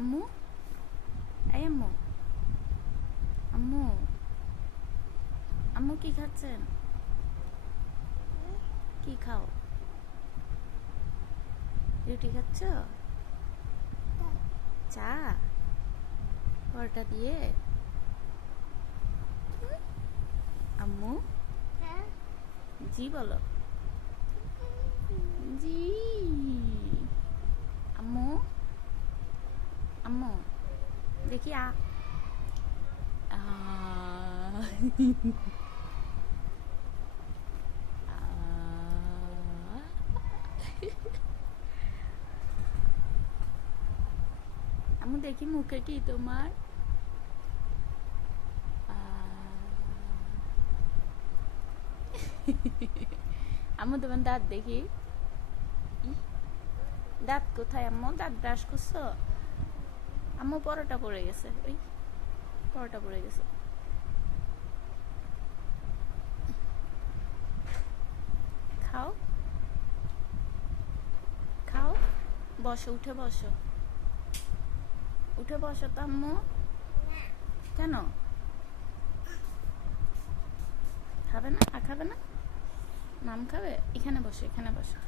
আম্মু, এই আম্মু, আম্মু, আম্মু কি খাচ্ছেন? কি খাও? রুটি খাচ্ছ? চা? পরোটা দিয়ে? আম্মু, জি বলো। জি। আম্মু, আম্মু, দেখি আ। আ। আম্মু দেখি মুখে কি তোমার? আম্মু তোমার দাঁত দেখি। দাঁত কোথায় আম্মু? দাঁত ব্রাশ করছো? আম্মু পরোটা পড়ে গেছে, ওই পরোটা পড়ে গেছে। খাও, খাও, বসো, উঠে বসো, উঠে বসো তো আম্মু। কেন খাবে না? আর খাবে না? মাম খাবে? এখানে বসো, এখানে বসো।